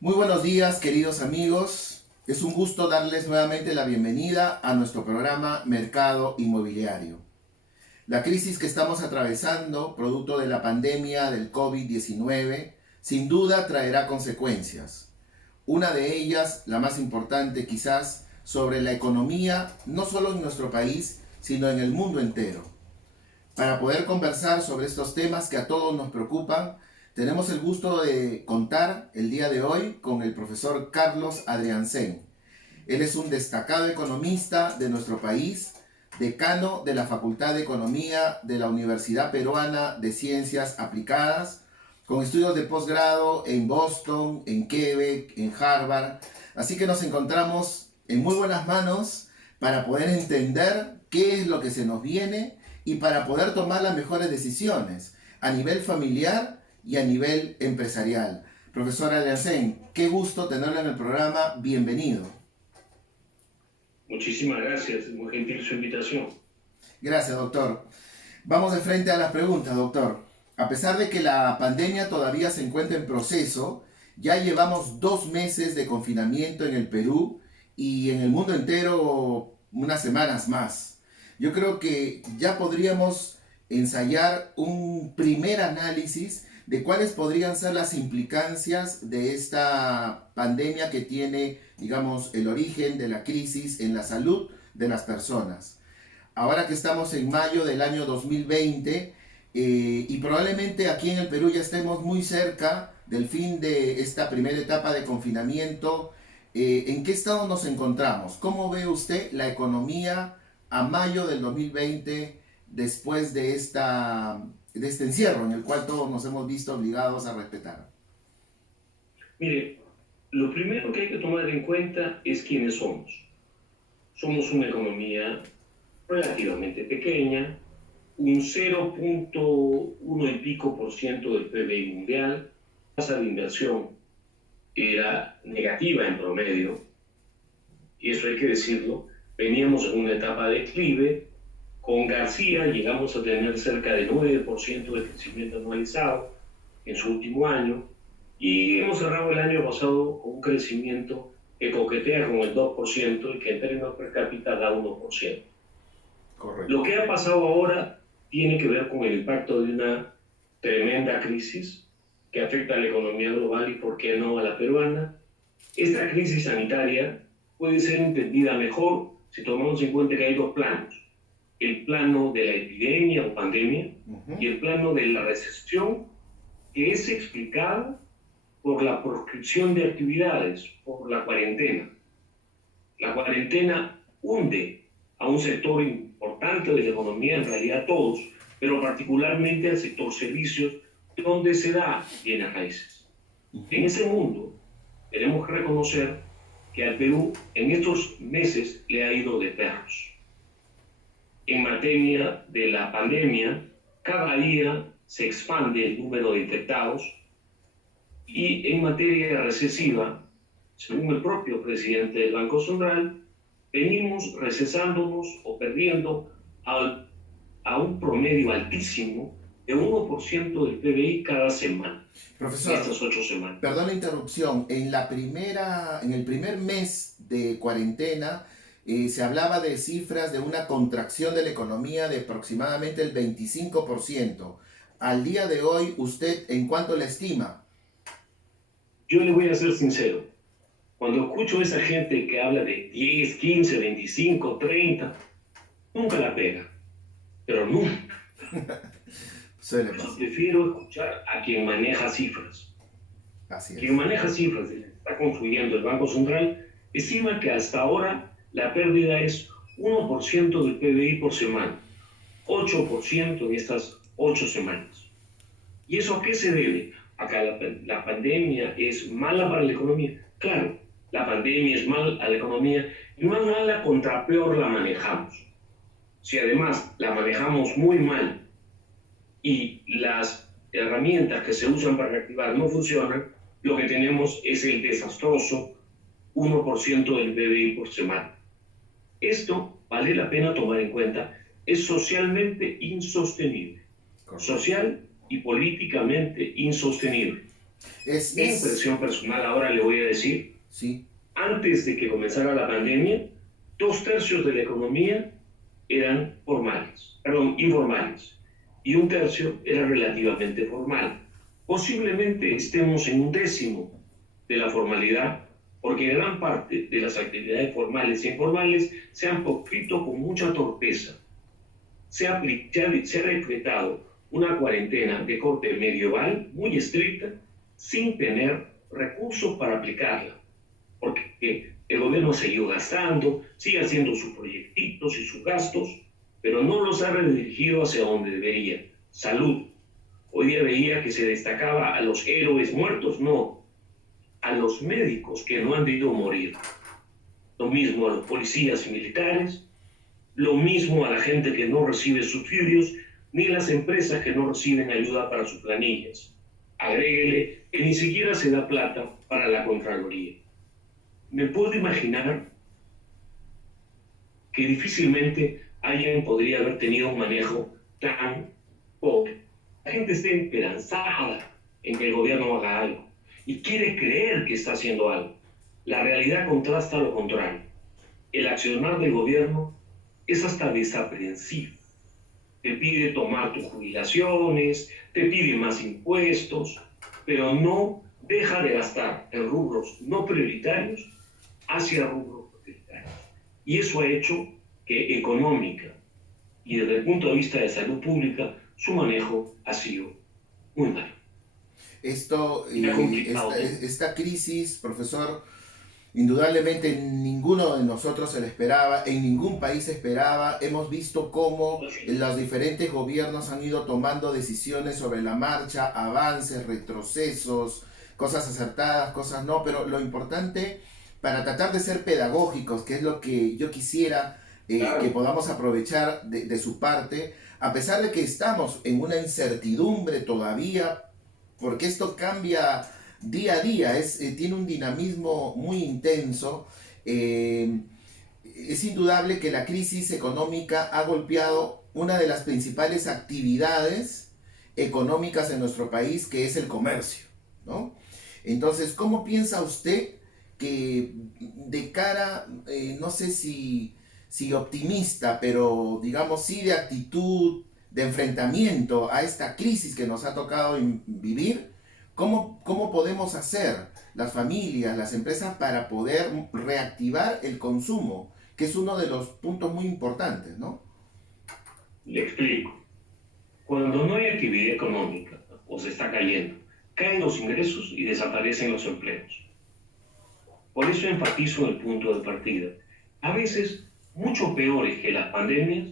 Muy buenos días, queridos amigos. Es un gusto darles nuevamente la bienvenida a nuestro programa Mercado Inmobiliario. La crisis que estamos atravesando, producto de la pandemia del COVID-19, sin duda traerá consecuencias. Una de ellas, la más importante quizás, sobre la economía, no solo en nuestro país, sino en el mundo entero. Para poder conversar sobre estos temas que a todos nos preocupan, tenemos el gusto de contar el día de hoy con el profesor Carlos Adriancén. Él es un destacado economista de nuestro país, decano de la Facultad de Economía de la Universidad Peruana de Ciencias Aplicadas, con estudios de posgrado en Boston, en Quebec, en Harvard. Así que nos encontramos en muy buenas manos para poder entender qué es lo que se nos viene y para poder tomar las mejores decisiones a nivel familiar y a nivel empresarial. Profesor Adriancén, qué gusto tenerlo en el programa. Bienvenido. Muchísimas gracias, muy gentil su invitación. Gracias, doctor. Vamos de frente a las preguntas, doctor. A pesar de que la pandemia todavía se encuentra en proceso, ya llevamos 2 meses de confinamiento en el Perú y en el mundo entero unas semanas más. Yo creo que ya podríamos ensayar un primer análisis de cuáles podrían ser las implicancias de esta pandemia que tiene, digamos, el origen de la crisis en la salud de las personas. Ahora que estamos en mayo del año 2020 y probablemente aquí en el Perú ya estemos muy cerca del fin de esta primera etapa de confinamiento, ¿en qué estado nos encontramos? ¿Cómo ve usted la economía a mayo del 2020 después de este encierro en el cual todos nos hemos visto obligados a respetar? Mire, lo primero que hay que tomar en cuenta es quiénes somos. Somos una economía relativamente pequeña, un 0.1 y pico por ciento del PBI mundial, la tasa de inversión era negativa en promedio, y eso hay que decirlo, veníamos en una etapa de declive. Con García llegamos a tener cerca del 9% de crecimiento anualizado en su último año y hemos cerrado el año pasado con un crecimiento que coquetea con el 2% y que en términos per cápita da 1%. Correcto. Lo que ha pasado ahora tiene que ver con el impacto de una tremenda crisis que afecta a la economía global y, por qué no, a la peruana. Esta crisis sanitaria puede ser entendida mejor si tomamos en cuenta que hay 2 planos. El plano de la epidemia o pandemia y el plano de la recesión, que es explicado por la proscripción de actividades, por la cuarentena. La cuarentena hunde a un sector importante de la economía, en realidad todos, pero particularmente al sector servicios, donde se da bienes raíces. En ese mundo tenemos que reconocer que al Perú en estos meses le ha ido de perros. En materia de la pandemia, cada día se expande el número de infectados y en materia recesiva, según el propio presidente del Banco Central, venimos recesándonos o perdiendo a un promedio altísimo de 1% del PBI cada semana. Profesor, estas 8 semanas. Perdón la interrupción. En el primer mes de cuarentena se hablaba de cifras de una contracción de la economía de aproximadamente el 25%. Al día de hoy, ¿usted en cuánto la estima? Yo le voy a ser sincero. Cuando escucho a esa gente que habla de 10, 15, 25, 30, nunca la pega. Pero nunca. Yo prefiero escuchar a quien maneja cifras. Así es. Quien maneja cifras, está construyendo el Banco Central, estima que hasta ahora la pérdida es 1% del PBI por semana, 8% en estas 8 semanas. ¿Y eso a qué se debe? A que la pandemia es mala para la economía. Claro, la pandemia es mala a la economía y más mala contra peor la manejamos. Si además la manejamos muy mal y las herramientas que se usan para reactivar no funcionan, lo que tenemos es el desastroso 1% del PBI por semana. Esto, vale la pena tomar en cuenta, es socialmente insostenible. Correcto. Social y políticamente insostenible. Mi impresión personal, ahora le voy a decir, sí. Antes de que comenzara la pandemia, 2/3 de la economía eran informales, y 1/3 era relativamente formal. Posiblemente estemos en 1/10 de la formalidad, porque gran parte de las actividades formales e informales se han proscrito con mucha torpeza. Se ha decretado una cuarentena de corte medieval muy estricta, sin tener recursos para aplicarla, porque el gobierno ha seguido gastando, sigue haciendo sus proyectitos y sus gastos, pero no los ha redirigido hacia donde debería. Salud. Hoy día veía que se destacaba a los héroes muertos, no, a los médicos que no han debido morir. Lo mismo a los policías y militares, lo mismo a la gente que no recibe subsidios, ni las empresas que no reciben ayuda para sus planillas. Agréguele que ni siquiera se da plata para la Contraloría. Me puedo imaginar que difícilmente alguien podría haber tenido un manejo tan pobre. La gente está esperanzada en que el gobierno haga algo y quiere creer que está haciendo algo. La realidad contrasta lo contrario. El accionar del gobierno es hasta desaprensivo. Te pide tomar tus jubilaciones, te pide más impuestos, pero no deja de gastar en rubros no prioritarios hacia rubros prioritarios. Y eso ha hecho que económica y desde el punto de vista de salud pública, su manejo ha sido muy malo. Esta crisis, profesor, indudablemente ninguno de nosotros se lo esperaba, en ningún país se esperaba. Hemos visto cómo los diferentes gobiernos han ido tomando decisiones sobre la marcha, avances, retrocesos, cosas acertadas, cosas no, pero lo importante, para tratar de ser pedagógicos, que es lo que yo quisiera que podamos aprovechar de su parte, a pesar de que estamos en una incertidumbre todavía, porque esto cambia día a día, tiene un dinamismo muy intenso. Es indudable que la crisis económica ha golpeado una de las principales actividades económicas en nuestro país, que es el comercio, ¿no? Entonces, ¿cómo piensa usted que de cara, no sé si optimista, pero digamos sí de actitud, de enfrentamiento a esta crisis que nos ha tocado vivir, ¿cómo podemos hacer las familias, las empresas para poder reactivar el consumo, que es uno de los puntos muy importantes, ¿no? Le explico. Cuando no hay actividad económica o se está cayendo, caen los ingresos y desaparecen los empleos. Por eso enfatizo en el punto de partida. A veces, mucho peores que las pandemias,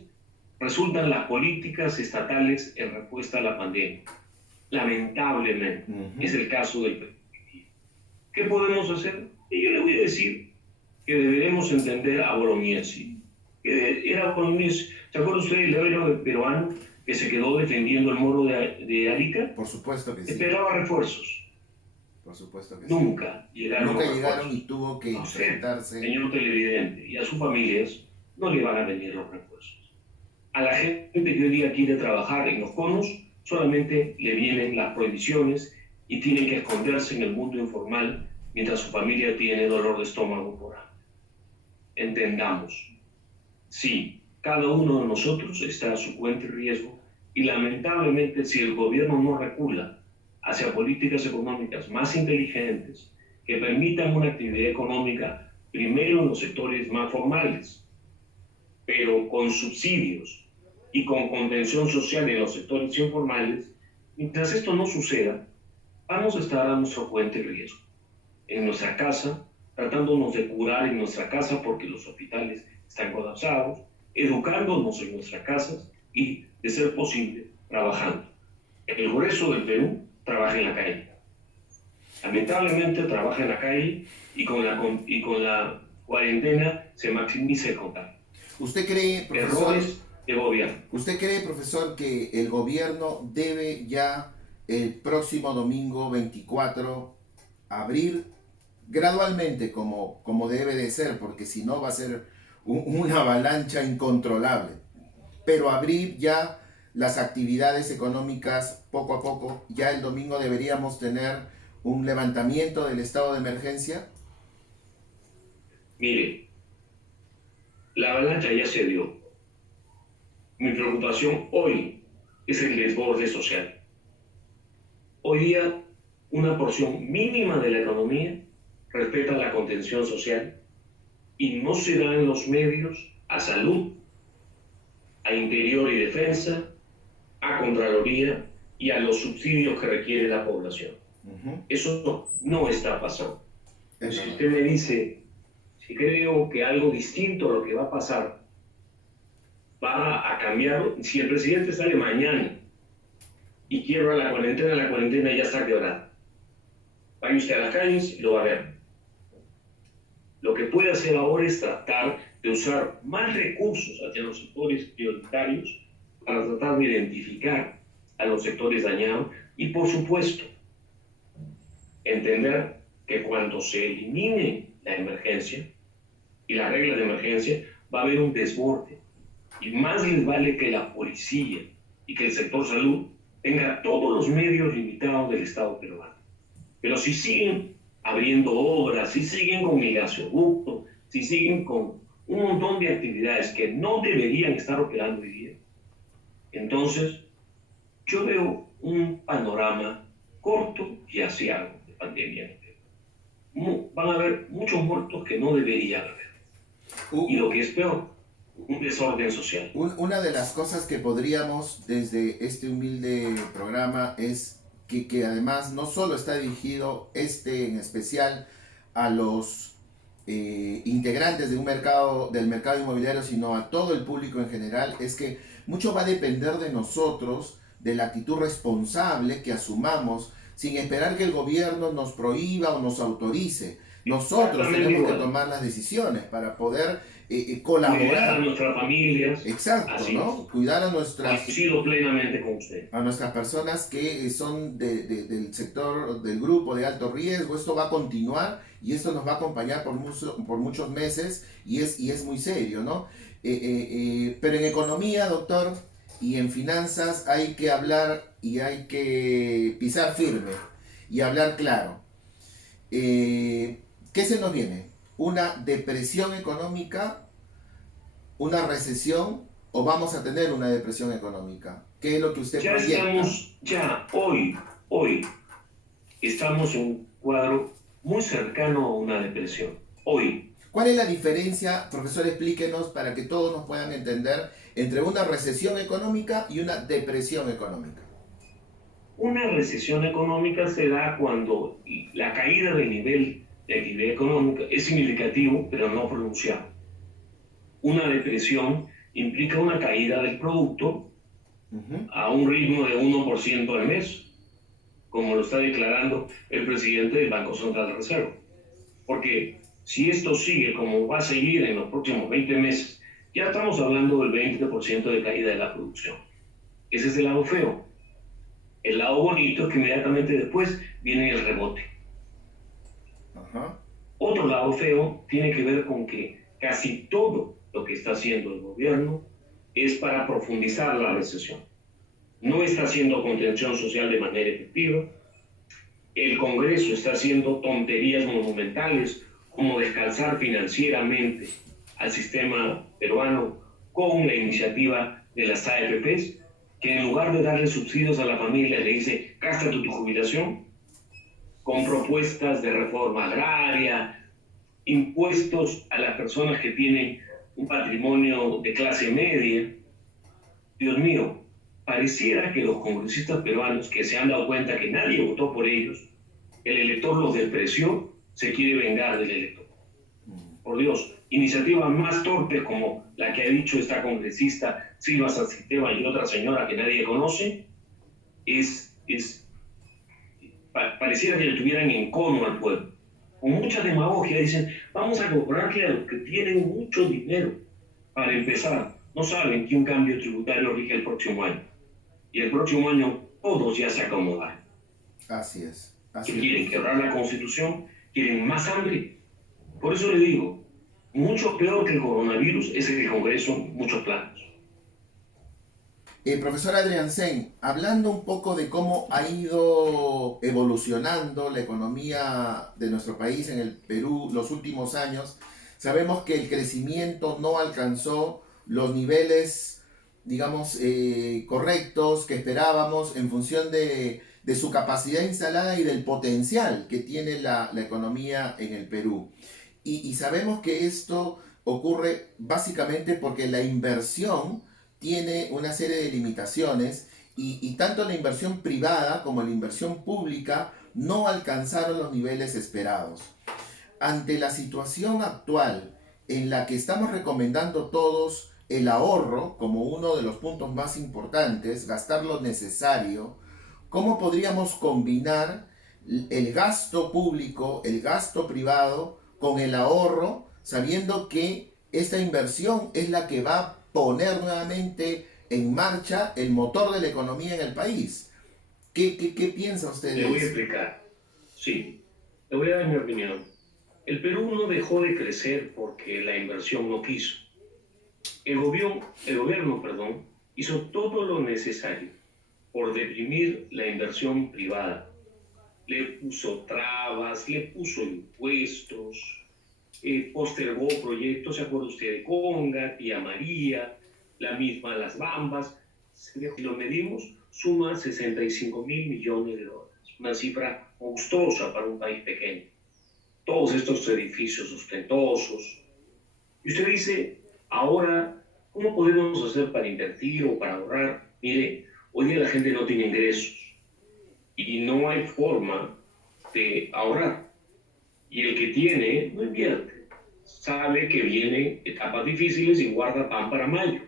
resultan las políticas estatales en respuesta a la pandemia. Lamentablemente, es el caso del PBI. ¿Qué podemos hacer? Y yo le voy a decir que deberemos entender a Bolognesi. Era Bolognesi. ¿Se acuerda usted del héroe peruano que se quedó defendiendo el muro de Arica? Por supuesto que sí. Esperaba refuerzos. Por supuesto que Nunca sí. llegaron y tuvo que enfrentarse. Señor televidente, y a sus familias no le van a venir los refuerzos. A la gente que hoy día quiere trabajar en los conos, solamente le vienen las prohibiciones y tiene que esconderse en el mundo informal mientras su familia tiene dolor de estómago por hambre. Entendamos, sí, cada uno de nosotros está a su cuenta y riesgo, y lamentablemente si el gobierno no recula hacia políticas económicas más inteligentes que permitan una actividad económica primero en los sectores más formales, pero con subsidios y con contención social en los sectores informales, mientras esto no suceda, vamos a estar a nuestra cuenta y riesgo. En nuestra casa, tratándonos de curar en nuestra casa porque los hospitales están colapsados, educándonos en nuestras casas y, de ser posible, trabajando. El grueso del Perú trabaja en la calle. Lamentablemente trabaja en la calle y con la cuarentena se maximiza el contagio. ¿Usted cree, profesor, errores de gobierno? ¿Usted cree, profesor, que el gobierno debe ya el próximo domingo 24 abrir gradualmente como debe de ser, porque si no va a ser una avalancha incontrolable, pero abrir ya las actividades económicas poco a poco. Ya el domingo deberíamos tener un levantamiento del estado de emergencia. Mire, la avalancha ya se dio. Mi preocupación hoy es el desborde social. Hoy día, una porción mínima de la economía respeta la contención social y no se dan los medios a salud, a interior y defensa, a Contraloría y a los subsidios que requiere la población. Eso no está pasando. Si usted me dice, si creo que algo distinto a lo que va a pasar va a cambiar, si el presidente sale mañana y quiebra la cuarentena ya está quebrada. Vaya usted a las calles y lo va a ver. Lo que puede hacer ahora es tratar de usar más recursos hacia los sectores prioritarios para tratar de identificar a los sectores dañados y, por supuesto, entender que cuando se elimine la emergencia y las reglas de emergencia, va a haber un desborde. Y más les vale que la policía y que el sector salud tenga todos los medios limitados del Estado peruano. Pero si siguen abriendo obras, si siguen con el gasoducto, si siguen con un montón de actividades que no deberían estar operando hoy día, entonces yo veo un panorama corto y asiago de pandemia. Van a haber muchos muertos que no deberían haber. Y lo que es peor, un desorden social. Una de las cosas que podríamos desde este humilde programa es que además no solo está dirigido en especial a los integrantes del mercado inmobiliario, sino a todo el público en general, es que mucho va a depender de nosotros, de la actitud responsable que asumamos, sin esperar que el gobierno nos prohíba o nos autorice. Nosotros tenemos que tomar las decisiones para poder colaborar. Cuidar a nuestras familias. Exacto, así ¿no? Es. Cuidar a nuestras... Coincido plenamente con usted. A nuestras personas que son del sector, del grupo de alto riesgo. Esto va a continuar y esto nos va a acompañar por muchos meses y es muy serio, ¿no? Pero en economía, doctor, y en finanzas hay que hablar y hay que pisar firme y hablar claro. ¿Qué se nos viene? ¿Una depresión económica? ¿Una recesión? ¿O vamos a tener una depresión económica? ¿Qué es lo que usted proyecta? Hoy estamos en un cuadro muy cercano a una depresión. Hoy. ¿Cuál es la diferencia, profesor? Explíquenos para que todos nos puedan entender entre una recesión económica y una depresión económica. Una recesión económica se da cuando la caída del nivel de actividad económica es significativo, pero no pronunciado. Una depresión implica una caída del producto a un ritmo de 1% al mes, como lo está declarando el presidente del Banco Central de Reserva. Porque si esto sigue como va a seguir en los próximos 20 meses, ya estamos hablando del 20% de caída de la producción. Ese es el lado feo. El lado bonito es que inmediatamente después viene el rebote. Otro lado feo tiene que ver con que casi todo lo que está haciendo el gobierno es para profundizar la recesión. No está haciendo contención social de manera efectiva. El Congreso está haciendo tonterías monumentales como descalzar financieramente al sistema peruano con la iniciativa de las AFPs, que en lugar de darle subsidios a la familia le dice, gástate tu jubilación, con propuestas de reforma agraria, impuestos a las personas que tienen un patrimonio de clase media. Dios mío, pareciera que los congresistas peruanos que se han dado cuenta que nadie votó por ellos, el elector los despreció, se quiere vengar del elector. Por Dios, iniciativas más torpes como la que ha dicho esta congresista Silva Saciteva y otra señora que nadie conoce, pareciera que le tuvieran en cono al pueblo. Con mucha demagogia dicen, vamos a cobrarle a los que tienen mucho dinero. Para empezar, no saben que un cambio tributario rige el próximo año. Y el próximo año todos ya se acomodaron. Así es. Que Así quieren es. quebrar la Constitución, quieren más hambre. Por eso le digo, mucho peor que el coronavirus es el Congreso en muchos planos. Profesor Adrián Sen, hablando un poco de cómo ha ido evolucionando la economía de nuestro país en el Perú los últimos años, sabemos que el crecimiento no alcanzó los niveles, digamos, correctos que esperábamos en función de su capacidad instalada y del potencial que tiene la economía en el Perú. Y sabemos que esto ocurre básicamente porque la inversión tiene una serie de limitaciones y tanto la inversión privada como la inversión pública no alcanzaron los niveles esperados. Ante la situación actual en la que estamos recomendando todos el ahorro como uno de los puntos más importantes, gastar lo necesario, ¿cómo podríamos combinar el gasto público, el gasto privado con el ahorro, sabiendo que esta inversión es la que va a poner nuevamente en marcha el motor de la economía en el país? ¿Qué piensa usted Le de voy a eso? explicar. Sí, le voy a dar mi opinión. El Perú no dejó de crecer porque la inversión no quiso. El gobierno, hizo todo lo necesario por deprimir la inversión privada. Le puso trabas, le puso impuestos, postergó proyectos, ¿se acuerda usted de Conga, Tía María, la misma Las Bambas? Si lo medimos, suma 65.000 millones de dólares, una cifra monstruosa para un país pequeño. Todos estos edificios ostentosos. Y usted dice, ahora, ¿cómo podemos hacer para invertir o para ahorrar? Mire, hoy día la gente no tiene ingresos y no hay forma de ahorrar. Y el que tiene, no invierte. Sabe que vienen etapas difíciles y guarda pan para mayo.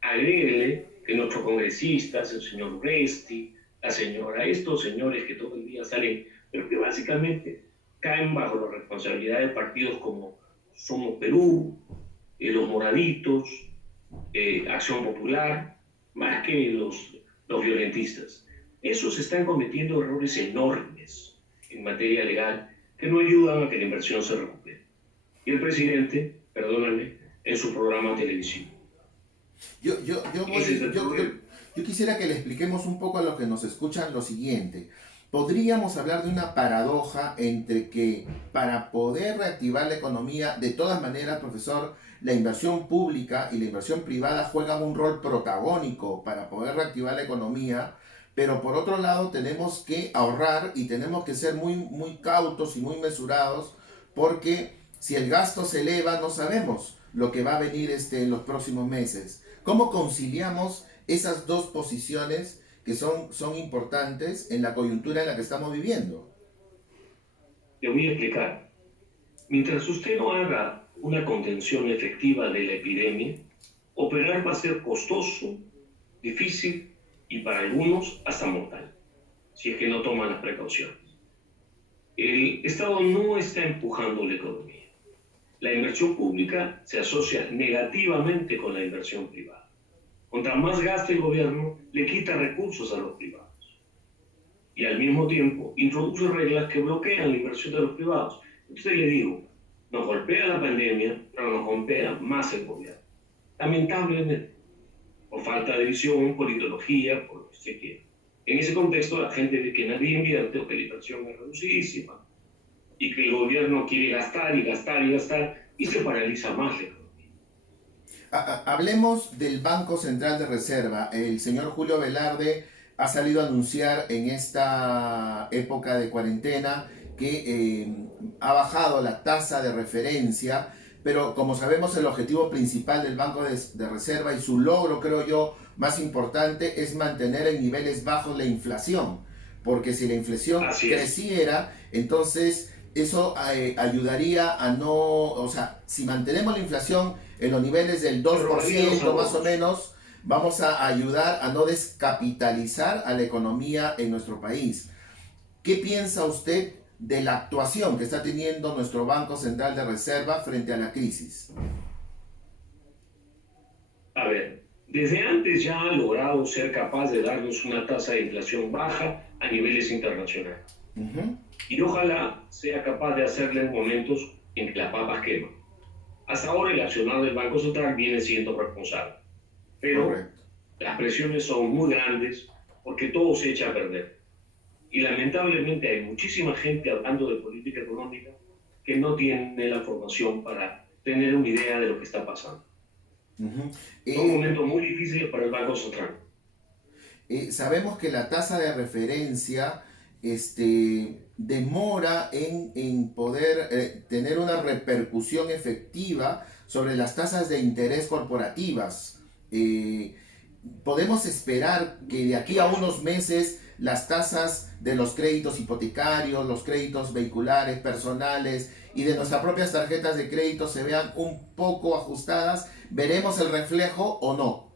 Agréguele que nuestros congresistas, el señor Urresti, la señora, estos señores que todo el día salen, pero que básicamente caen bajo la responsabilidad de partidos como Somos Perú, los Moraditos, Acción Popular, más que los violentistas. Esos están cometiendo errores enormes en materia legal que no ayudan a que la inversión se recupere. Y el presidente, perdóname, en su programa televisivo. Yo, yo, yo, Ese es voy, el problema. yo quisiera que le expliquemos un poco a los que nos escuchan lo siguiente. Podríamos hablar de una paradoja entre que para poder reactivar la economía, de todas maneras, profesor, la inversión pública y la inversión privada juegan un rol protagónico para poder reactivar la economía, pero por otro lado tenemos que ahorrar y tenemos que ser muy cautos y muy mesurados porque si el gasto se eleva no sabemos lo que va a venir en los próximos meses. ¿Cómo conciliamos esas dos posiciones que son importantes en la coyuntura en la que estamos viviendo? Le voy a explicar. Mientras usted no haga una contención efectiva de la epidemia, operar va a ser costoso, difícil y para algunos hasta mortal, si es que no toman las precauciones. El Estado no está empujando la economía. La inversión pública se asocia negativamente con la inversión privada. Contra más gasta el gobierno, le quita recursos a los privados. Y al mismo tiempo introduce reglas que bloquean la inversión de los privados. Entonces le digo, nos golpea la pandemia, pero nos golpea más el gobierno. Lamentablemente, por falta de visión, por ideología, por lo que se quiera. En ese contexto, la gente ve que nadie invierte o que la inversión es reducidísima y que el gobierno quiere gastar y gastar y gastar y se paraliza más la economía. Hablemos del Banco Central de Reserva. El señor Julio Velarde ha salido a anunciar en esta época de cuarentena que ha bajado la tasa de referencia, pero como sabemos el objetivo principal del Banco de Reserva y su logro, creo yo, más importante es mantener en niveles bajos la inflación, porque si la inflación Así es. creciera, entonces eso ayudaría a no, o sea, si mantenemos la inflación en los niveles del dos por Robaría los ciento más o ahorros. menos, vamos a ayudar a no descapitalizar a la economía en nuestro país. ¿Qué piensa usted de la actuación que está teniendo nuestro Banco Central de Reserva frente a la crisis? A ver, Desde antes ya ha logrado ser capaz de darnos una tasa de inflación baja a niveles internacionales. Ujú. Y ojalá sea capaz de hacerlo en momentos en que las papas queman. Hasta ahora el accionar del Banco Central viene siendo responsable, pero Correcto. las presiones son muy grandes porque todo se echa a perder. Y lamentablemente hay muchísima gente hablando de política económica que no tiene la formación para tener una idea de lo que está pasando. Ujú. Son Eh, momentos muy difíciles para el Banco Central. Sabemos que la tasa de referencia demora en poder tener una repercusión efectiva sobre las tasas de interés corporativas. Eh, Podemos esperar que de aquí a unos meses las tasas de los créditos hipotecarios, los créditos vehiculares, personales y de nuestras propias tarjetas de crédito se vean un poco ajustadas. ¿Veremos el reflejo o no?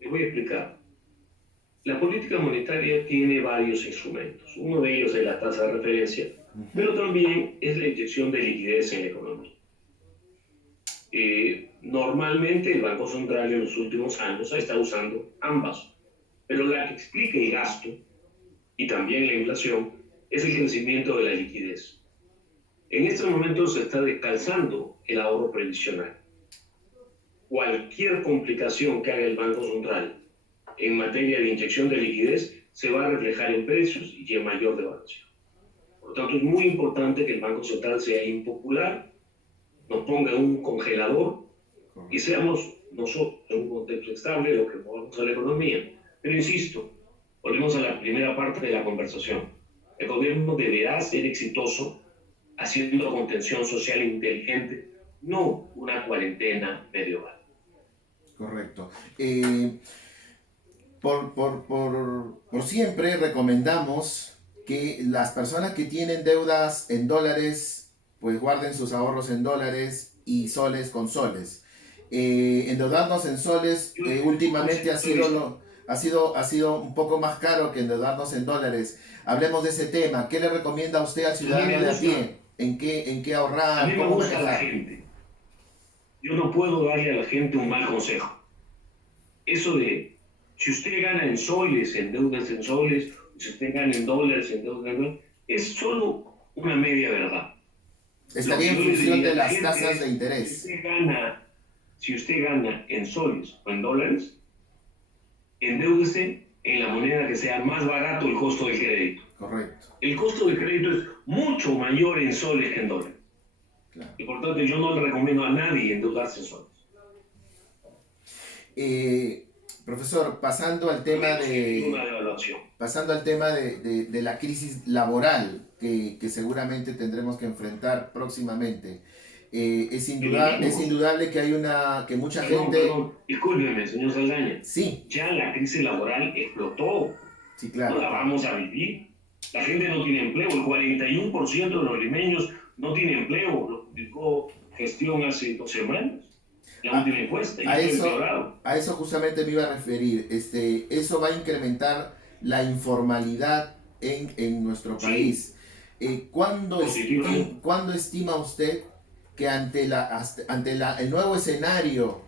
Les voy a explicar. La política monetaria tiene varios instrumentos. Uno de ellos es la tasa de referencia, Ujú. pero también es la inyección de liquidez en la economía. Normalmente el Banco Central en los últimos años ha estado usando ambas, pero la que explica el gasto y también la inflación es el crecimiento de la liquidez. En este momento se está descalzando el ahorro previsional. Cualquier complicación que haga el Banco Central en materia de inyección de liquidez se va a reflejar en precios y en mayor devaluación. Por lo tanto, es muy importante que el Banco Central sea impopular, nos ponga un congelador y Correcto. seamos nosotros en un contexto estable lo que movamos a la economía. Pero insisto, volvemos a la primera parte de la conversación. El gobierno deberá ser exitoso haciendo contención social inteligente, no una cuarentena medieval. Correcto. Por siempre recomendamos que las personas que tienen deudas en dólares, pues guarden sus ahorros en dólares y soles con soles. Endeudarnos en soles Yo últimamente estoy ha sido un poco más caro que endeudarnos en dólares. Hablemos de ese tema. ¿Qué le recomienda usted al a mí ciudadano me de a gusta, pie? En qué a ahorrar? mí me ¿Cómo gusta la manejar? gente. Yo no puedo darle a la gente un mal consejo. Eso de, si usted gana en soles, en deudas en soles, si usted gana en dólares, en deudas en dólares, es solo una media verdad. Lo que Estaría en yo le función diría de a la las gente tasas de es, interés. si usted gana en soles o en dólares, endeúdese en la moneda que sea más barato el costo del crédito. Correcto. El costo del crédito es mucho mayor en soles que en dólares. Claro. Y por tanto yo no le recomiendo a nadie endeudarse en soles. Eh, Profesor, A menos que venga una devaluación. pasando al tema de la crisis laboral que seguramente tendremos que enfrentar próximamente, es Vivimos. indudable que hay que mucha gente, Discúlpeme, señor Saldaña. sí, Ya la crisis laboral explotó. sí, No claro, la claro. vamos a vivir. La gente no tiene empleo. El 41% de los limeños no tiene empleo. Lo publicó Gestión hace 2 semanas. La A, última encuesta. Y a esto ha eso, empeorado. a eso justamente me iba a referir. Eso va a incrementar la informalidad en nuestro Sí, país. positivamente. ¿Cuándo estima usted que ante el nuevo escenario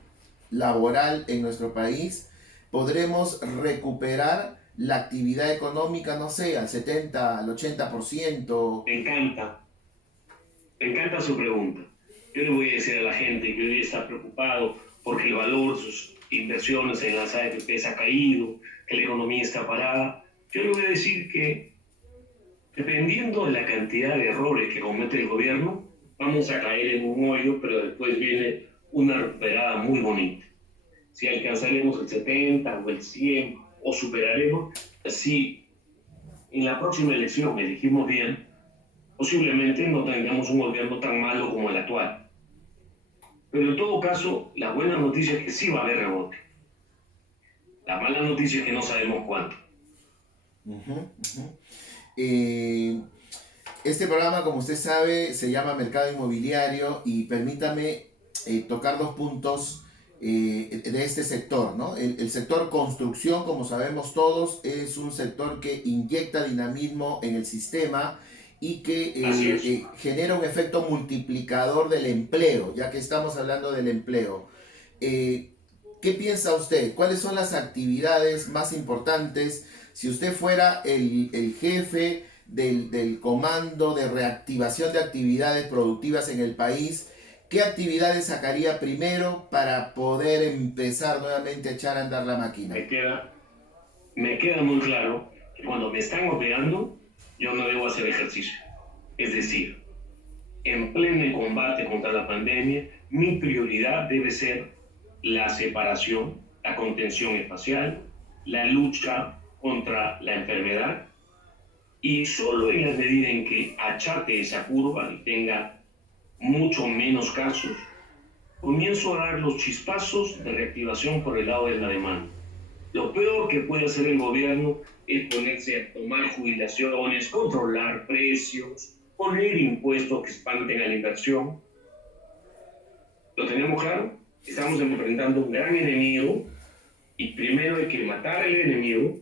laboral en nuestro país podremos recuperar la actividad económica, no sé, al 70, al 80%? Me encanta. Me encanta su pregunta. Yo le voy a decir a la gente que hoy está preocupado porque el valor de sus inversiones en las AFP se ha caído, que la economía está parada. Yo le voy a decir que dependiendo de la cantidad de errores que comete el gobierno, vamos a caer en un hoyo, pero después viene una recuperada muy bonita. Si alcanzaremos el 70 o el 100 o superaremos, si en la próxima elección elegimos bien, posiblemente no tengamos un gobierno tan malo como el actual. Pero en todo caso, la buena noticia es que sí va a haber rebote. La mala noticia es que no sabemos cuánto. Ujú, ujú. Eh, Este programa, como usted sabe, se llama Mercado Inmobiliario y permítame tocar dos puntos de este sector, ¿no? El sector construcción, como sabemos todos, es un sector que inyecta dinamismo en el sistema y que Así es. genera un efecto multiplicador del empleo, ya que estamos hablando del empleo. Eh, ¿qué piensa usted? ¿Cuáles son las actividades más importantes? Si usted fuera el jefe del comando de reactivación de actividades productivas en el país, ¿qué actividades sacaría primero para poder empezar nuevamente a echar a andar la máquina? Me queda muy claro que cuando me están operando, yo no debo hacer ejercicio. Es decir, en pleno combate contra la pandemia, mi prioridad debe ser la separación, la contención espacial, la lucha contra la enfermedad, y solo en la medida en que achate esa curva y tenga mucho menos casos, comienzo a dar los chispazos de reactivación por el lado de la demanda. Lo peor que puede hacer el gobierno es ponerse a tomar jubilaciones, controlar precios, poner impuestos que espanten a la inversión. ¿Lo tenemos claro? Estamos enfrentando un gran enemigo y primero hay que matar al enemigo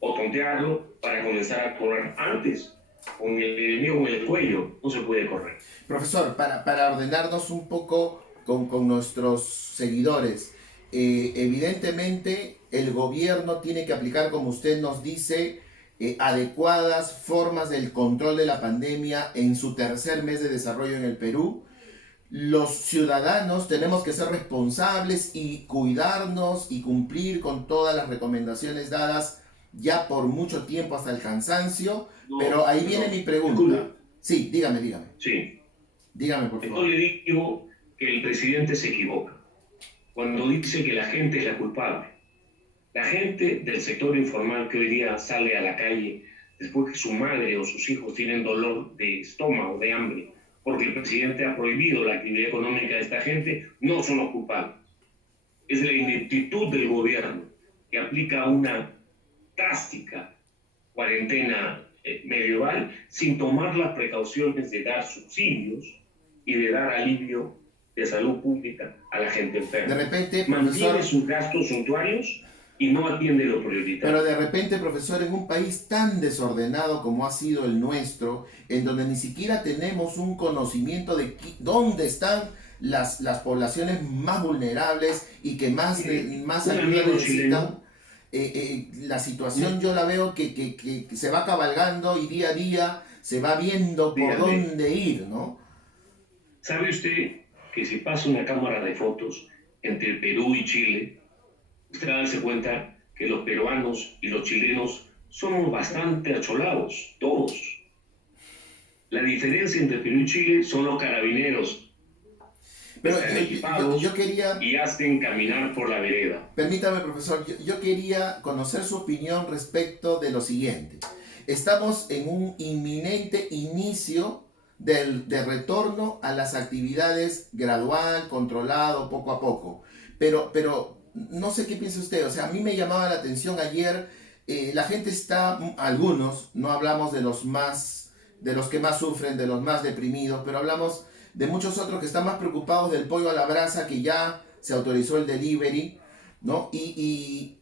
o tontearlo para comenzar a correr antes. Con el enemigo en el cuello no se puede correr. Profesor, para ordenarnos un poco con nuestros seguidores, evidentemente el gobierno tiene que aplicar, como usted nos dice, adecuadas formas del control de la pandemia en su tercer mes de desarrollo en el Perú. Los ciudadanos tenemos que ser responsables y cuidarnos y cumplir con todas las recomendaciones dadas ya por mucho tiempo hasta el cansancio. No, pero ahí viene mi pregunta. Sí, dígame. Sí. Dígame, por favor. Yo le digo que el presidente se equivoca cuando dice que la gente es la culpable. La gente del sector informal que hoy día sale a la calle después que su madre o sus hijos tienen dolor de estómago, de hambre, porque el presidente ha prohibido la actividad económica de esta gente, no son los culpables. Es la ineptitud del gobierno que aplica una drástica cuarentena medieval sin tomar las precauciones de dar subsidios y de dar alivio de salud pública a la gente enferma. De repente, mantiene profesor, sus gastos suntuarios y no atiende lo prioritario. Pero de repente, profesor, en un país tan desordenado como ha sido el nuestro, en donde ni siquiera tenemos un conocimiento de dónde están las poblaciones más vulnerables y que más ayuda necesitan, la situación yo la veo que se va cabalgando y día a día se va viendo por dónde ir, ¿no? ¿Sabe usted que si pasa una cámara de fotos entre Perú y Chile, usted va a darse cuenta que los peruanos y los chilenos somos bastante acholados, todos? La diferencia entre Perú y Chile son los carabineros. Pero yo quería... Y hacen caminar por la vereda. Permítame, profesor, yo quería conocer su opinión respecto de lo siguiente. Estamos en un inminente inicio de retorno a las actividades gradual, controlado, poco a poco. Pero no sé qué piensa usted. O sea, a mí me llamaba la atención ayer, la gente está, algunos, no hablamos de los que más sufren, de los más deprimidos, pero hablamos de muchos otros que están más preocupados del pollo a la brasa, que ya se autorizó el delivery, ¿no? Y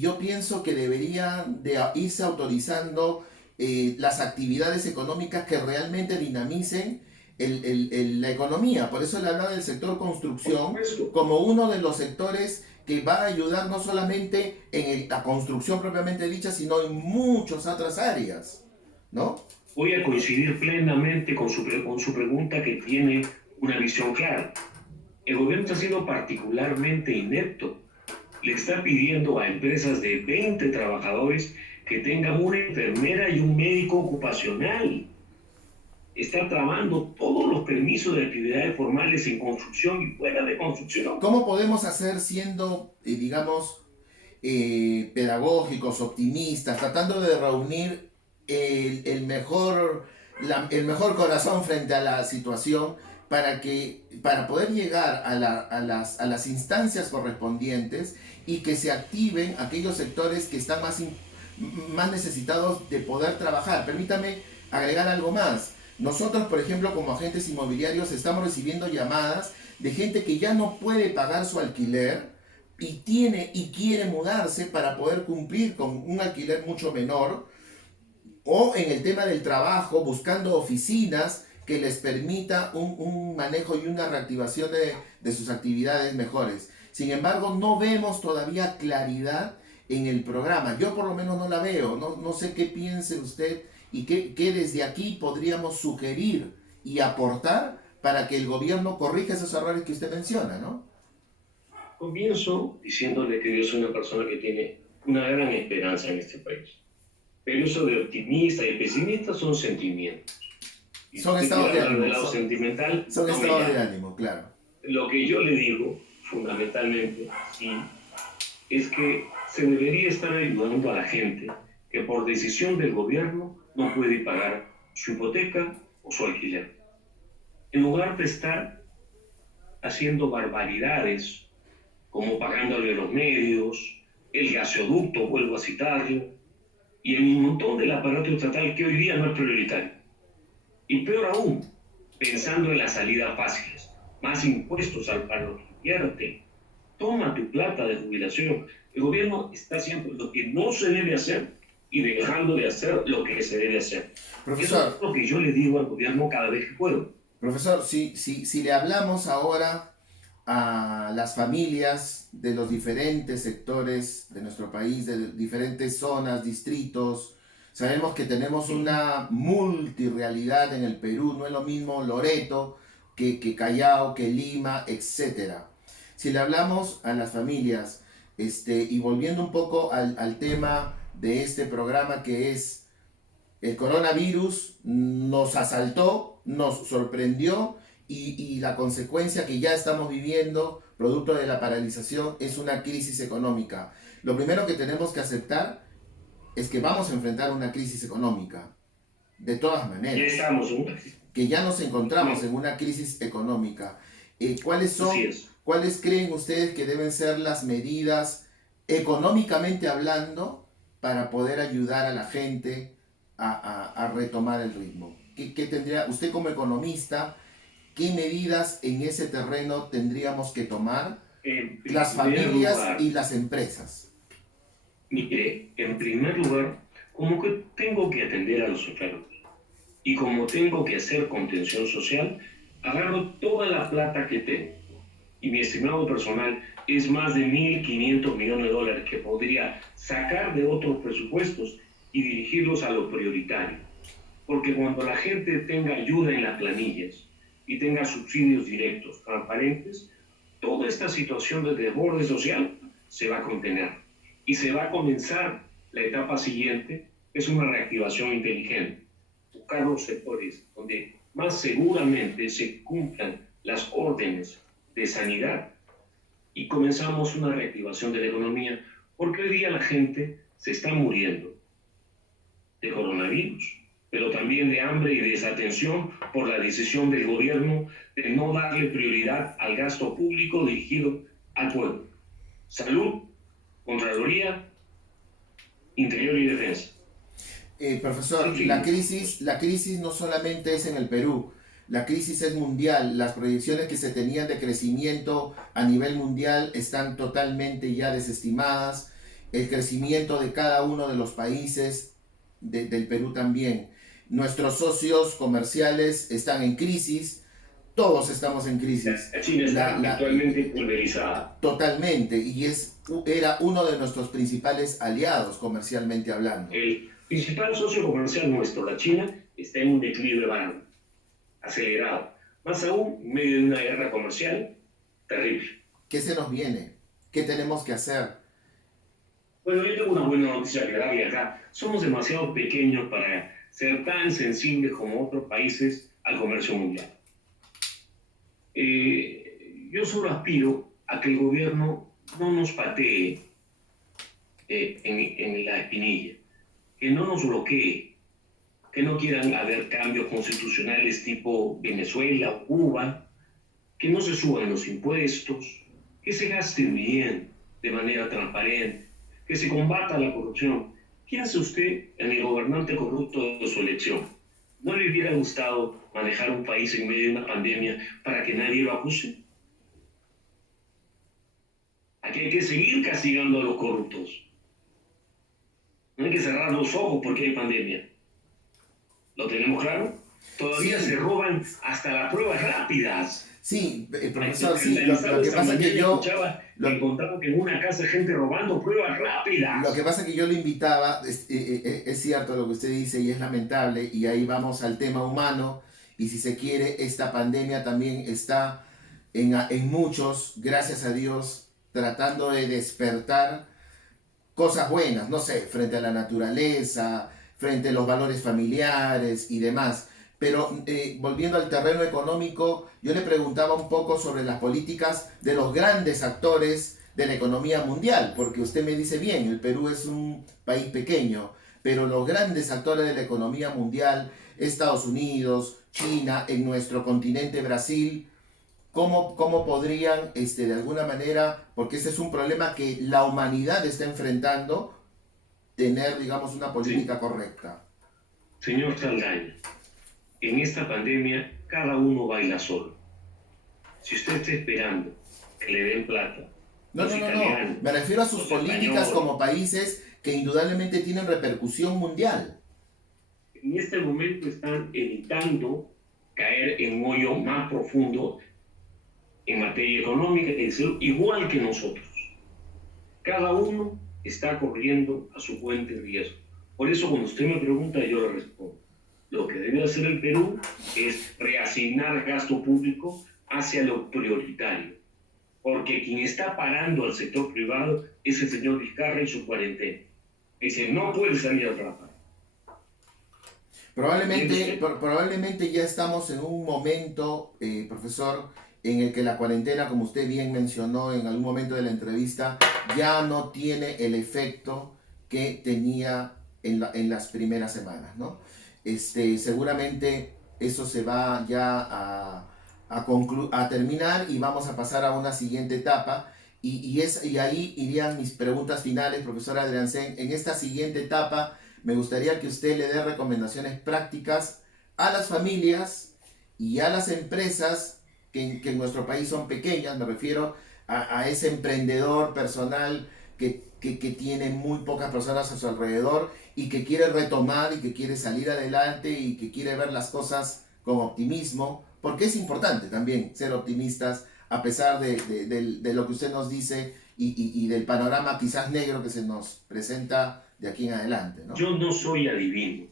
yo pienso que debería de irse autorizando las actividades económicas que realmente dinamicen la economía. Por eso le hablaba del sector construcción como uno de los sectores que va a ayudar no solamente en la construcción propiamente dicha, sino en muchas otras áreas, ¿no? Voy a coincidir plenamente con su pregunta, que tiene una visión clara. El gobierno está siendo particularmente inepto. Le está pidiendo a empresas de 20 trabajadores que tengan una enfermera y un médico ocupacional. Está trabando todos los permisos de actividades formales en construcción y fuera de construcción. ¿Cómo podemos hacer siendo, digamos, pedagógicos, optimistas, tratando de reunir el mejor corazón frente a la situación para poder llegar a las instancias correspondientes y que se activen aquellos sectores que están más necesitados de poder trabajar? Permítame agregar algo más. Nosotros, por ejemplo, como agentes inmobiliarios, estamos recibiendo llamadas de gente que ya no puede pagar su alquiler y quiere mudarse para poder cumplir con un alquiler mucho menor, o en el tema del trabajo, buscando oficinas que les permita un manejo y una reactivación de sus actividades mejores. Sin embargo, no vemos todavía claridad en el programa. Yo por lo menos no la veo. No sé qué piense usted y qué desde aquí podríamos sugerir y aportar para que el gobierno corrija esos errores que usted menciona, ¿no? Comienzo diciéndole que yo soy una persona que tiene una gran esperanza en este país. Pero eso de optimista y pesimista son sentimientos. Y si Son usted estados quiere de hablar ánimo, del lado sentimental, son no me estados de llame. ánimo, claro. Lo que yo le digo, fundamentalmente, sí, es que se debería estar ayudando a la gente que por decisión del gobierno no puede pagar su hipoteca o su alquiler. En lugar de estar haciendo barbaridades, como pagándole los medios, el gasoducto, vuelvo a citarlo, y en un montón del aparato estatal que hoy día no es prioritario. Y peor aún, pensando en las salidas fáciles, más impuestos al paro que invierte. Toma tu plata de jubilación. El gobierno está haciendo lo que no se debe hacer y dejando de hacer lo que se debe hacer. Eso es Profesor, lo que yo le digo al gobierno cada vez que puedo. profesor, si le hablamos ahora a las familias de los diferentes sectores de nuestro país, de diferentes zonas, distritos. Sabemos que tenemos una multirrealidad en el Perú, no es lo mismo Loreto que Callao, que Lima, etcétera. Si le hablamos a las familias, y volviendo un poco al tema de este programa que es el coronavirus nos asaltó, nos sorprendió y la consecuencia que ya estamos viviendo, producto de la paralización, es una crisis económica. Lo primero que tenemos que aceptar es que vamos a enfrentar una crisis económica, de todas Ya maneras, estamos, ¿no? que ya nos encontramos No, en una crisis económica. ¿Cuáles así son, es. cuáles creen ustedes que deben ser las medidas económicamente hablando para poder ayudar a la gente a retomar el ritmo? ¿Qué tendría, usted como economista, qué medidas en ese terreno tendríamos que tomar En las primer familias lugar, y las empresas? mire, en primer lugar, como que tengo que atender a los enfermos y como tengo que hacer contención social, agarro toda la plata que tengo y mi estimado personal es más de 1.500 millones de dólares que podría sacar de otros presupuestos y dirigirlos a lo prioritario. Porque cuando la gente tenga ayuda en las planillas y tenga subsidios directos, transparentes, toda esta situación de desborde social se va a contener y se va a comenzar la etapa siguiente, que es una reactivación inteligente. Buscar los sectores donde más seguramente se cumplan las órdenes de sanidad y comenzamos una reactivación de la economía, porque hoy día la gente se está muriendo de coronavirus, pero también de hambre y desatención por la decisión del gobierno de no darle prioridad al gasto público dirigido al pueblo. Salud, Contraloría, Interior y Defensa. Profesor, Sencillo. la crisis no solamente es en el Perú, la crisis es mundial. Las proyecciones que se tenían de crecimiento a nivel mundial están totalmente ya desestimadas. El crecimiento de cada uno de los países del Perú también. Nuestros socios comerciales están en crisis, todos estamos en crisis. China está actualmente pulverizada. Totalmente, y era uno de nuestros principales aliados comercialmente hablando. El principal socio comercial nuestro, la China, está en un declive acelerado. Más aún, en medio de una guerra comercial terrible. ¿Qué se nos viene? ¿Qué tenemos que hacer? Bueno, yo tengo una buena noticia que darle acá. Somos demasiado pequeños para ser tan sensibles como otros países al comercio mundial. Yo solo aspiro a que el gobierno no nos patee en la espinilla, que no nos bloquee, que no quieran haber cambios constitucionales tipo Venezuela o Cuba, que no se suban los impuestos, que se gaste bien, de manera transparente, que se combata la corrupción. ¿Qué hace usted en el gobernante corrupto de su elección? ¿No le hubiera gustado manejar un país en medio de una pandemia para que nadie lo acuse? Aquí hay que seguir castigando a los corruptos. No hay que cerrar los ojos porque hay pandemia. ¿Lo tenemos claro? Todavía Sí. se roban hasta las pruebas rápidas. Sí, profesor, sí, lo que pasa es que encontraba que en una casa gente robando pruebas rápidas. Lo que pasa es que yo lo invitaba, es cierto lo que usted dice y es lamentable, y ahí vamos al tema humano, y si se quiere, esta pandemia también está en muchos, gracias a Dios, tratando de despertar cosas buenas, no sé, frente a la naturaleza, frente a los valores familiares y demás. Pero volviendo al terreno económico, yo le preguntaba un poco sobre las políticas de los grandes actores de la economía mundial, porque usted me dice bien, el Perú es un país pequeño, pero los grandes actores de la economía mundial, Estados Unidos, China, en nuestro continente Brasil, ¿cómo podrían, de alguna manera, porque ese es un problema que la humanidad está enfrentando, tener, digamos, una política correcta? Señor Saldaña, en esta pandemia cada uno baila solo. Si usted está esperando que le den plata, No, me refiero a sus políticas como países que indudablemente tienen repercusión mundial. En este momento están evitando caer en un hoyo más profundo en materia económica, igual que nosotros. Cada uno está corriendo a su cuenta de riesgo. Por eso cuando usted me pregunta, yo le respondo. Lo que debe hacer el Perú es reasignar gasto público hacia lo prioritario. Porque quien está parando al sector privado es el señor Vizcarra y su cuarentena. Dice, no puede salir a trabajar. Probablemente ya estamos en un momento, profesor, en el que la cuarentena, como usted bien mencionó en algún momento de la entrevista, ya no tiene el efecto que tenía en las primeras semanas, ¿no? Seguramente eso se va ya a terminar y vamos a pasar a una siguiente etapa. Y ahí irían mis preguntas finales, profesora Adriansen. En esta siguiente etapa me gustaría que usted le dé recomendaciones prácticas a las familias y a las empresas que en nuestro país son pequeñas. Me refiero a ese emprendedor personal que tiene muy pocas personas a su alrededor y que quiere retomar y que quiere salir adelante y que quiere ver las cosas con optimismo, porque es importante también ser optimistas a pesar de lo que usted nos dice y del panorama quizás negro que se nos presenta de aquí en adelante, ¿no? Yo no soy adivino,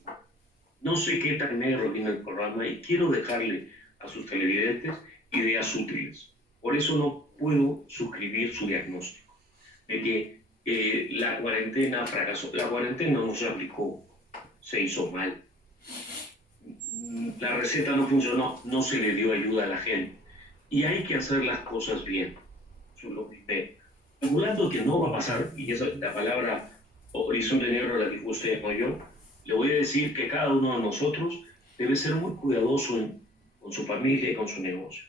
no sé qué tan negro viene el programa y quiero dejarle a sus televidentes ideas útiles. Por eso no puedo suscribir su diagnóstico de que la cuarentena fracasó. La cuarentena no se aplicó, se hizo mal. La receta no funcionó, no se le dio ayuda a la gente. Y hay que hacer las cosas bien. Eso es lo primero. Calculando que no va a pasar, y esa la palabra horizonte negro la dijo usted, no yo, le voy a decir que cada uno de nosotros debe ser muy cuidadoso con su familia y con su negocio.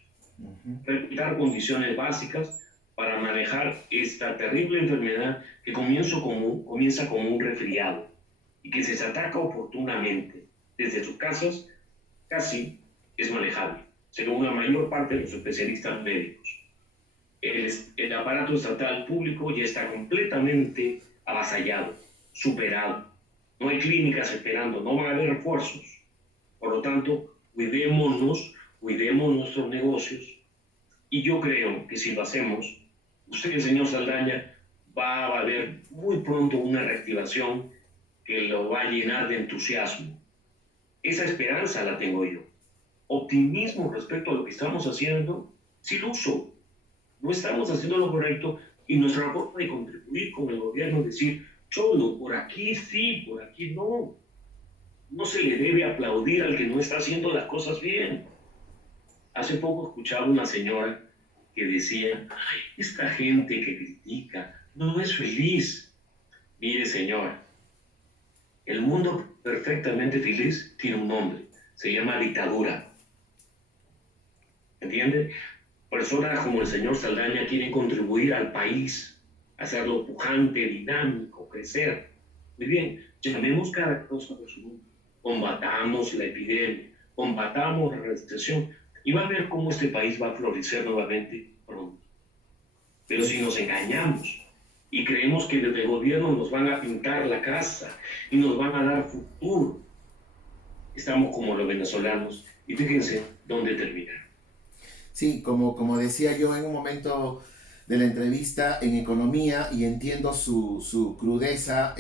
Respetar condiciones básicas para manejar esta terrible enfermedad que comienza como un resfriado y que si se ataca oportunamente desde sus casas, casi es manejable, según la mayor parte de los especialistas médicos. El aparato estatal público ya está completamente avasallado, superado. No hay clínicas esperando, no van a haber refuerzos. Por lo tanto, cuidémonos, cuidemos nuestros negocios. Y yo creo que si lo hacemos, usted, señor Saldaña, va a haber muy pronto una reactivación que lo va a llenar de entusiasmo. Esa esperanza la tengo yo. Optimismo respecto a lo que estamos haciendo, es iluso. No estamos haciendo lo correcto y nuestra forma de contribuir con el gobierno es decir, cholo, por aquí sí, por aquí no. No se le debe aplaudir al que no está haciendo las cosas bien. Hace poco escuchaba una señora que decía, ay, esta gente que critica no es feliz. Mire, señora, el mundo perfectamente feliz tiene un nombre, se llama dictadura. ¿Entiende? Personas como el señor Saldaña quieren contribuir al país, hacerlo pujante, dinámico, crecer. Muy bien, llamemos cada cosa por su nombre. Combatamos la epidemia, combatamos la recesión y va a ver cómo este país va a florecer nuevamente pronto. Pero si nos engañamos y creemos que desde el gobierno nos van a pintar la casa y nos van a dar futuro, estamos como los venezolanos y fíjense dónde terminan. Sí, como decía yo en un momento de la entrevista, en economía, y entiendo su crudeza,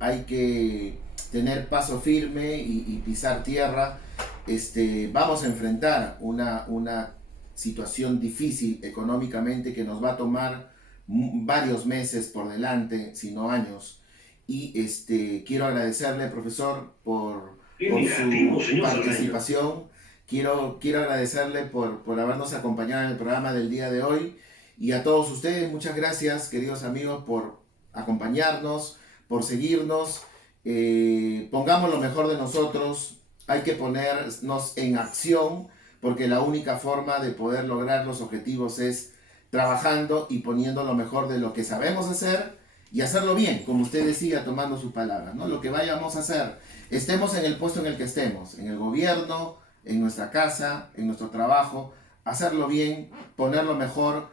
hay que tener paso firme y pisar tierra. Vamos a enfrentar una situación difícil económicamente que nos va a tomar varios meses por delante, si no años. Y quiero agradecerle, profesor, Qué por negativo, su señor Saldaña. participación. Quiero agradecerle por habernos acompañado en el programa del día de hoy. Y a todos ustedes, muchas gracias, queridos amigos, por acompañarnos, por seguirnos. Pongamos lo mejor de nosotros. Hay que ponernos en acción, porque la única forma de poder lograr los objetivos es trabajando y poniendo lo mejor de lo que sabemos hacer y hacerlo bien, como usted decía, tomando sus palabras, ¿no? Lo que vayamos a hacer, estemos en el puesto en el que estemos, en el gobierno, en nuestra casa, en nuestro trabajo, hacerlo bien, ponerlo mejor,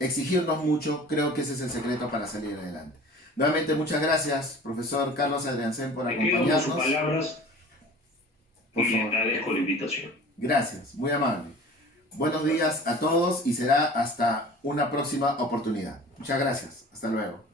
exigirnos mucho, creo que ese es el secreto para salir adelante. Nuevamente, muchas gracias, profesor Carlos Adriancén, por Me quedo con sus acompañarnos. palabras y Por le favor, agradezco la invitación. gracias, muy amable. Buenos días a todos y será hasta una próxima oportunidad. Muchas gracias, hasta luego.